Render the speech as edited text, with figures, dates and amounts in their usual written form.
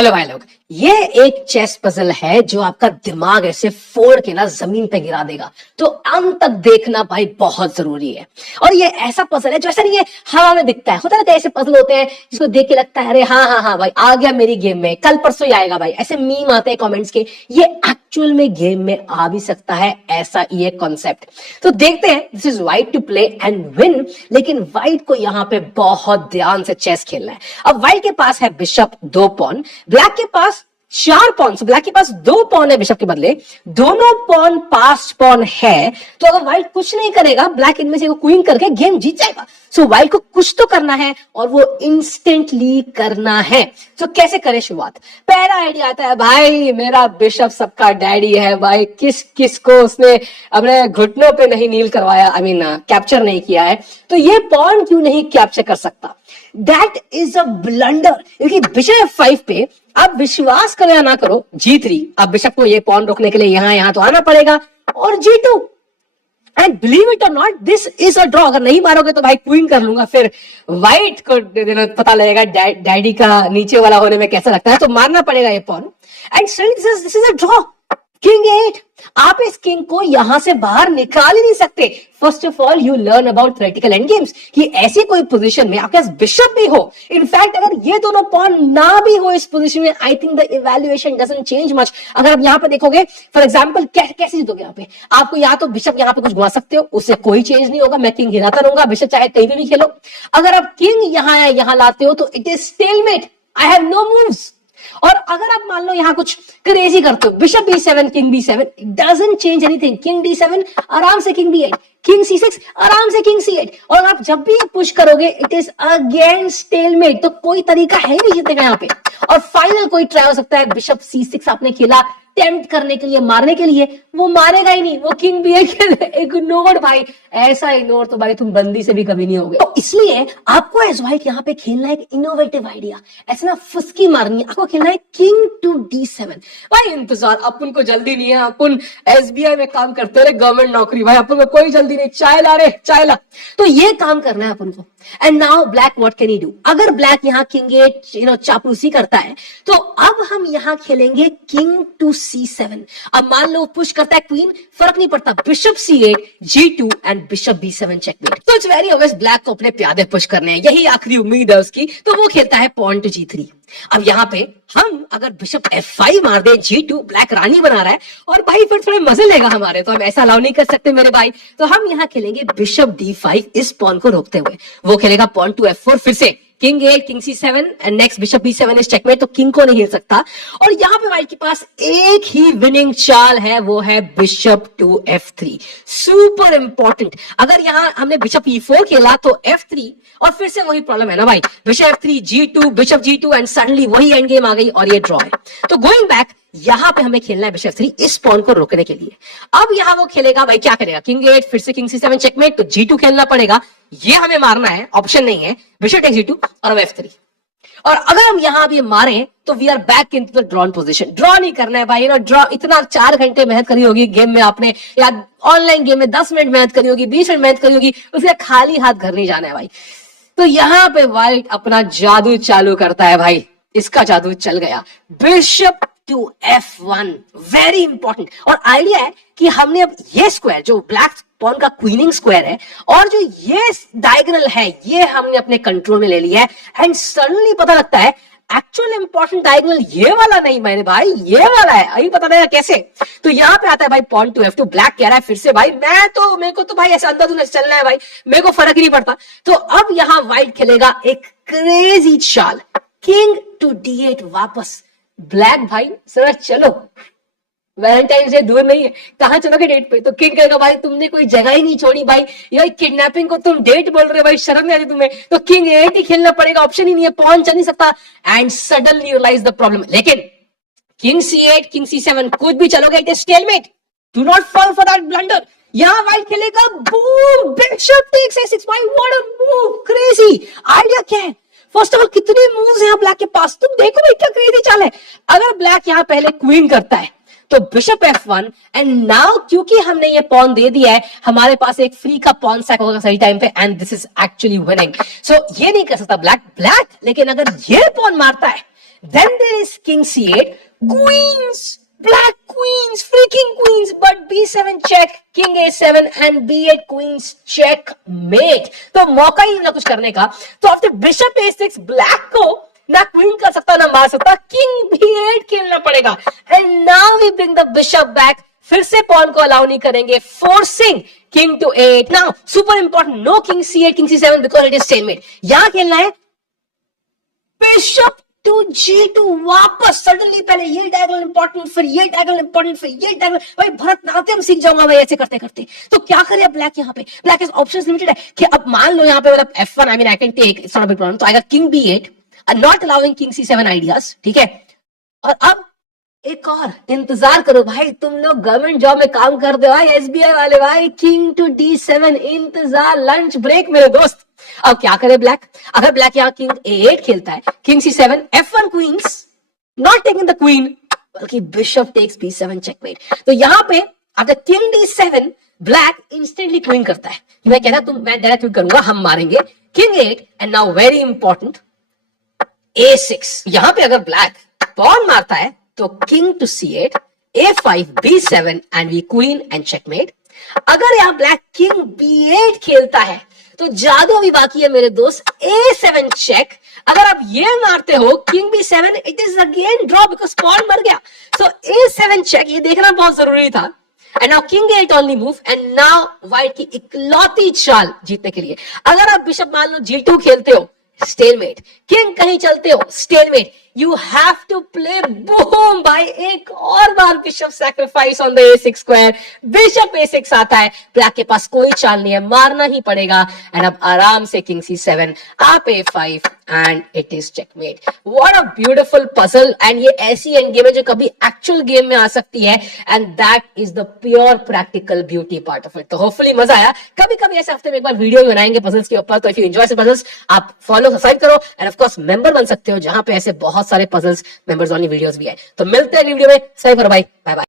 Hello भाई लोग, ये एक चेस पजल है जो आपका दिमाग ऐसे फोड़ के ना जमीन पे गिरा देगा। तो अंत तक देखना भाई बहुत जरूरी है। और ये ऐसा पजल है जो ऐसा नहीं है हवा में दिखता है, होता है ना ऐसे पजल होते हैं जिसको देख के लगता है अरे हाँ हाँ हाँ भाई आ गया मेरी गेम में, कल परसों ही आएगा भाई, ऐसे मीम आते हैं कमेंट्स के। ये एक्चुअल में गेम में आ भी सकता है, ऐसा ये कॉन्सेप्ट। तो देखते हैं, this is white to play and win, लेकिन वाइट को यहाँ पे बहुत ध्यान से चेस खेलना है। अब वाइट के पास है बिशप 2 पॉन, ब्लैक के पास 4 पॉन, ब्लैक के पास 2 पॉन है बिशप के बदले, दोनों पॉन पास्ट पॉन है। तो अगर व्हाइट कुछ नहीं करेगा, ब्लैक इनमें से क्वीन करके गेम जीत जाएगा। सो व्हाइट को कुछ तो करना है और वो इंस्टेंटली करना है। तो कैसे करें शुरुआत? पहला आइडिया आता है भाई मेरा बिशप सबका डैडी है भाई, किस किस को उसने अपने घुटनों पे नहीं नील करवाया, आई मीन कैप्चर नहीं किया है, तो ये पॉन क्यों नहीं कैप्चर कर सकता? दैट इज अ ब्लंडर, क्योंकि बिशप F5 पे आप विश्वास करो या ना करो G3, अब बिशप को ये पॉन रोकने के लिए यहां तो आना पड़ेगा, और G2, एंड बिलीव इट और not this is a draw. अगर नहीं मारोगे तो भाई क्वीन कर लूंगा, फिर व्हाइट को पता लगेगा डैडी का नीचे वाला होने में कैसा लगता है, तो मारना पड़ेगा ये pawn. And this is a draw. King 8, आप इस किंग को यहां से बाहर निकाल ही नहीं सकते। First of all you learn about theoretical and games कि ऐसी कोई पोजीशन में आपके पास बिशप भी हो, इनफैक्ट अगर ये दोनों पॉन ना भी हो इस पोजीशन में, I think the evaluation doesn't change much. अगर आप यहां पे देखोगे फॉर एग्जांपल कैसे जीतोगे, यहाँ पे आपको या तो बिशप यहां पे कुछ घुमा सकते हो, उससे कोई चेंज नहीं होगा, मैं किंग हिलाता रहूंगा, बिशप चाहे कहीं भी खेलो। अगर आप किंग यहां लाते हो तो it is stalemate, I have no moves. और अगर आप मान लो यहां कुछ क्रेजी करते हो, bishop B7 king B7, it doesn't change anything. King D7 आराम से किंग B8, किंग C6 आराम से किंग C8, और आप जब भी पुश करोगे इट इज अगेन स्टेलमेट। तो कोई तरीका है नहीं जीतने का यहाँ पे। और फाइनल कोई ट्राई हो सकता है, बिशप C6 आपने खेला टेम्प्ट करने के लिए, मारने के लिए, वो मारेगा ही नहीं, वो किंग B8 इग्नोर भाई, ऐसा इग्नोर तो भाई तुम बंदी से भी कभी नहीं होगे। तो इसलिए आपको एज व्हाइट यहाँ पे खेलना है एक इनोवेटिव आइडिया, ऐसे ना फुसकी मारनी है, आपको खेलना है किंग टू D7। भाई इंतजार, अपन को जल्दी नहीं है, अपन SBI में काम करते रहे, गवर्नमेंट नौकरी, भाई अपन को कोई जल्दी नहीं, चाय ला रे चाय ला। तो ये काम करना है अपन को। And now black what can he do? अगर ब्लैक यहाँ किंग 8 चापलूसी करता है तो अब हम यहाँ खेलेंगे किंग टू C7। अब मान लो पुश करता है क्वीन, फर्क नहीं पड़ता, bishop C8 G2 and bishop B7 checkmate. तो इट्स वेरी ऑब्वियस ब्लैक को अपने प्यादे पुश करने हैं, यही आखिरी उम्मीद है उसकी, तो वो खेलता है पॉन टू G3। अब यहाँ पे हम अगर बिशप F5 मार दे, G2 ब्लैक रानी बना रहा है, और भाई फिर थोड़े मजे लेगा हमारे, तो हम ऐसा अलाउ नहीं कर सकते मेरे भाई। तो हम यहाँ खेलेंगे बिशप D5 इस पॉन को रोकते हुए, वो खेलेगा पॉन टू F4, फिर से king 8 king C7 and next bishop B7 is checkmate, तो किंग को नहीं हिल सकता। और यहाँ पे व्हाइट के पास एक ही विनिंग चाल है, वो है bishop to F3। Super important, अगर यहाँ हमने बिशप E4 खेला तो F3, और फिर से वही प्रॉब्लम है ना भाई, bishop F3 G2 bishop G2 and suddenly वही एंड गेम आ गई और ये ड्रॉ है। तो गोइंग बैक, यहां पे हमें खेलना है बिशप F3 इस पॉन को रोकने के लिए। अब यहां वो खेलेगा भाई, क्या करेगा, किंग 8 फिर से किंग C7 चेकमेट, तो G2 खेलना पड़ेगा, ये हमें मारना है, ऑप्शन नहीं है, बिशप टेक G2 और अब F3। और अगर हम यहां भी मारें तो we are back in to the drawn position. Draw नहीं करना है भाई, ड्रॉ इतना 4 घंटे मेहनत करी होगी गेम में आपने, या ऑनलाइन गेम में 10 मिनट मेहनत करी होगी, 20 मिनट मेहनत करी होगी, उसके खाली हाथ घर नहीं जाना है भाई। तो यहां पे व्हाइट अपना जादू चालू करता है भाई, इसका जादू चल गया, bishop to F1, very important. और आइडिया है कि हमने अब ये स्क्वायर जो ब्लैक पॉन का क्वीनिंग स्क्वायर है, और जो ये डायगोनल है, ये हमने अपने कंट्रोल में ले लिया है। एंड सडनली पता लगता है एक्चुअल इंपॉर्टेंट डायगोनल ये वाला नहीं मेरे भाई, ये वाला है, अभी पता नहीं कैसे। तो यहां पे आता है भाई पॉन टू F2, ब्लैक कह रहा है फिर से भाई मेरे को तो भाई ऐसा अंदाज चलना है भाई, मेरे को फर्क नहीं पड़ता। तो अब यहां व्हाइट खेलेगा एक क्रेजी चाल, किंग टू D8 वापस। ब्लैक भाई सर चलो, वैलेंटाइन डे दूर नहीं है, कहां चलोगे डेट पे? तो किंग कहेगा भाई तुमने कोई जगह ही नहीं छोड़ी भाई, ये किडनैपिंग को तुम डेट बोल रहे हो भाई, शर्म नहीं आती तुम्हें? तो किंग 8 ही खेलना पड़ेगा, ऑप्शन ही नहीं है, पहुंच नहीं सकता। And suddenly realize the problem, लेकिन किंग C8 किंग C7 कुछ भी चलोगे, it is stalemate, do not fall for that blunder. यहां व्हाइट खेलेगा बूम, बिशप टेक्स A6, भाई what a move, crazy. Idea क्या है? फर्स्ट ऑफ ऑल कितने मूव्स हैं ब्लैक के पास, तुम देखो भाई क्या क्रेजी चाल है। अगर ब्लैक यहां पहले क्वीन करता है तो बिशप F1, एंड नाउ क्योंकि हमने ये पॉन दे दिया है, हमारे पास एक फ्री का पॉन सैक होगा सही टाइम पे, and this is actually winning. So ये नहीं कर सकता ब्लैक, लेकिन अगर ये पॉन मारता है Then there is king c8, queens, black queens, freaking queens, but b7 check, king a7 and b8 queens checkmate. तो मौका ही ना कुछ करने का. तो आफ्टर बिशप a6 ब्लैक को ना क्वीन कर सकता ना मार सकता, किंग b8 खेलना पड़ेगा. And now we bring the bishop back. फिर से पॉन को अलाउ नहीं करेंगे, forcing king to 8. Now super important, no king c8 king c7 because it is stalemate. यहां खेलना है बिशप टू g2 वापस. सडनली पहले ये डायगोनल इंपॉर्टेंट, फिर ये डायगोनल इंपॉर्टेंट, फिर ये डायगोनल. भाई भरतनाट्यम सीख जाऊंगा भाई ऐसे करते करते. तो क्या करे अब ब्लैक? यहाँ पे ब्लैक इज ऑप्शंस लिमिटेड है कि अब मान लो यहाँ पे मतलब f1 I mean I can take, it's not a big problem. तो आएगा king b8 not allowing king c7 ideas. ठीक है, और अब एक और इंतजार करो भाई, तुम लोग गवर्नमेंट जॉब में काम करते हो भाई, एसबीआई वाले भाई. किंग टू d7 इंतजार, लंच ब्रेक मेरे दोस्त. अब क्या करे ब्लैक? अगर ब्लैक यहाँ किंग a8 खेलता है, king c7, f1 queens, not taking the queen, बल्कि बिशप टेक्स b7 चेकमेट. तो यहाँ पे after king d7 black instantly queen करता है. मैं कह रहा मैं डायरेक्ट क्वीन करूंगा, हम मारेंगे king 8. And now very important a6. यहां पे अगर ब्लैक पॉन मारता है तो king to c8, a5, b7 and we queen and checkmate. अगर यहां ब्लैक किंग b8 खेलता है तो जादू अभी बाकी है मेरे दोस्त. a7 check. अगर आप ये मारते हो king b7, it is again draw because pawn मर गया. सो a7 चेक, ये देखना बहुत जरूरी था. And now king 8 only move. And now white की इकलौती चाल जीतने के लिए, अगर आप बिशप मान लो g2 खेलते हो, स्टेलमेट. किंग कहीं चलते हो, stalemate. You have to play boom भाई. एक और बार bishop sacrifice on the a6 square. Bishop a6 आता है, ब्लैक के पास कोई चाल नहीं है, मारना ही पड़ेगा. एंड अब आराम से किंग c7, आप a5 and it is checkmate. What a beautiful puzzle. And ये ऐसी एंड गेम है जो कभी एक्चुअल गेम में आ सकती है. And that is the pure practical beauty part of it. तो होपफुली मजा आया. कभी कभी ऐसे हफ्ते में एक बार वीडियो बनाएंगे पजल्स के ऊपर. तो if you enjoy the puzzles, आप फॉलो सब्सक्राइब करो एंड ऑफ कोर्स मेंबर बन सकते हो, जहां पे ऐसे बहुत सारे पजल्स मेंबर्स वाली वीडियोस भी है. तो मिलते हैं वीडियो में. सही करो भाई, बाय बाय.